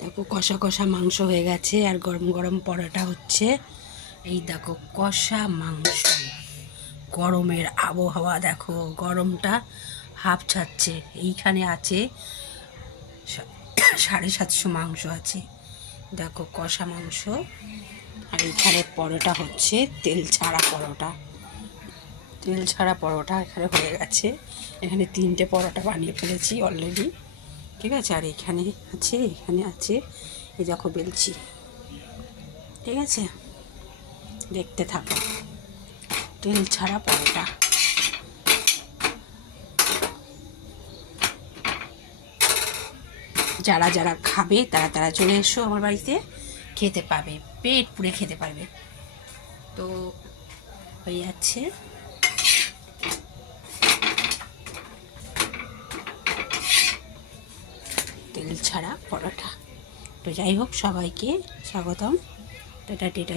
দেখো কষা কষা মাংস হয়ে গেছে আর গরম গরম পরোটা হচ্ছে। এই দেখো কষা মাংস, গরমের আবহাওয়া দেখো, গরমটা হাঁপ ছাড়ছে। এইখানে আছে 750 মাংস আছে, দেখো কষা মাংস। আর এইখানে পরোটা হচ্ছে তেল ছাড়া পরোটা, তেল ছাড়া পরোটা এখানে হয়ে গেছে। এখানে 3টে পরোটা বানিয়ে ফেলেছি অলরেডি, ঠিক আছে। আর এখানে আছে, এই দেখো বেলছি, ঠিক আছে। দেখতে থাকো, তেল ছাড়া পরোটা। যারা যারা খাবে তারা চলে এসো আমার বাড়িতে, খেতে পাবে, পেট পুড়ে খেতে পারবে। তো হয়ে যাচ্ছে তেল ছাড়া পরোটা। তো যাই হোক, সবাইকে স্বাগতম। টেটা টেটা।